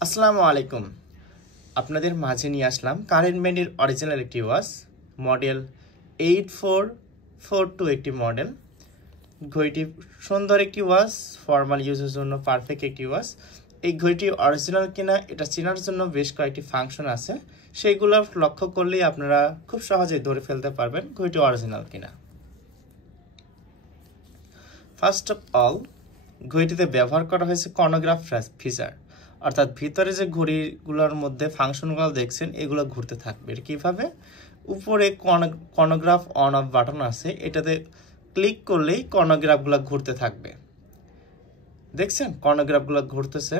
আসসালামু আলাইকুম। আপনাদের মাঝে নিয়ে আসলাম কারেন্ট ব্যান্ডের অরিজিনাল একটি ওয়াচ, মডেল 8442 একটি মডেল। ঘড়িটি সুন্দর একটি ওয়াচ, ফর্মাল ইউজের জন্য পারফেক্ট একটি ওয়াচ। এই ঘড়িটি অরিজিনাল কিনা এটা চেনার জন্য বেশ কয়েকটি ফাংশন আছে, সেইগুলো লক্ষ্য করলেই আপনারা খুব সহজেই ধরে ফেলতে পারবেন ঘড়িটি অরিজিনাল কিনা। ফার্স্ট অফ অল, ঘড়িটিতে ব্যবহার করা হয়েছে কর্নোগ্রাফ ফিচার, অর্থাৎ ভিতরে যে ঘড়িগুলোর মধ্যে ফাংশনগুলো দেখছেন এগুলো ঘুরতে থাকবে। কিভাবে? উপরে কর্নোগ্রাফ অন অফ বাটন আছে, এটাতে ক্লিক করলেই কর্নোগ্রাফগুলো ঘুরতে থাকবে। দেখছেন কর্নোগ্রাফগুলো ঘুরতেছে।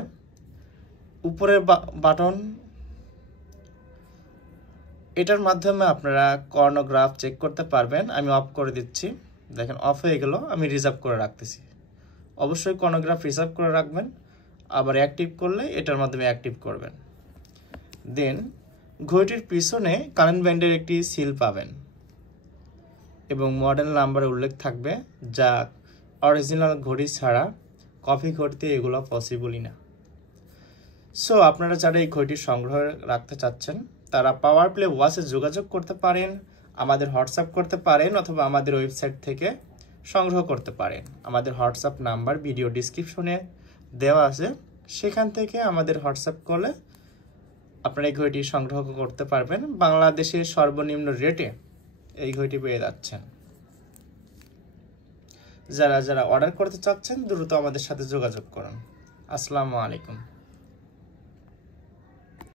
উপরের বাটন, এটার মাধ্যমে আপনারা কর্নোগ্রাফ চেক করতে পারবেন। আমি অফ করে দিচ্ছি, দেখেন অফ হয়ে গেল। আমি রিজার্ভ করে রাখতেছি। অবশ্যই কর্নোগ্রাফ রিজার্ভ করে রাখবেন, আবার অ্যাক্টিভ করলে এটার মাধ্যমে অ্যাক্টিভ করবেন। দেন ঘড়িটির পিছনে কারেন্ট ব্যান্ডের একটি সিল পাবেন এবং মডেল নাম্বারের উল্লেখ থাকবে, যা অরিজিনাল ঘড়ি ছাড়া কপি ঘড়িতে এগুলো পসিবলই না। সো আপনারা যারা এই ঘড়িটি সংগ্রহ রাখতে চাচ্ছেন তারা পাওয়ার প্লে ওয়াচে যোগাযোগ করতে পারেন, আমাদের হোয়াটসঅ্যাপ করতে পারেন, অথবা আমাদের ওয়েবসাইট থেকে সংগ্রহ করতে পারেন। আমাদের হোয়াটসঅ্যাপ নাম্বার ভিডিও ডিসক্রিপশনে দেওয়া আছে, সেখান থেকে আমাদের হোয়াটসঅ্যাপ করলে আপনারা এই ঘড়িটি সংগ্রহ করতে পারবেন। বাংলাদেশের সর্বনিম্ন রেটে এই ঘড়িটি পেয়ে যাচ্ছেন। যারা অর্ডার করতে চাচ্ছেন দ্রুত আমাদের সাথে যোগাযোগ করুন। আসসালামু আলাইকুম।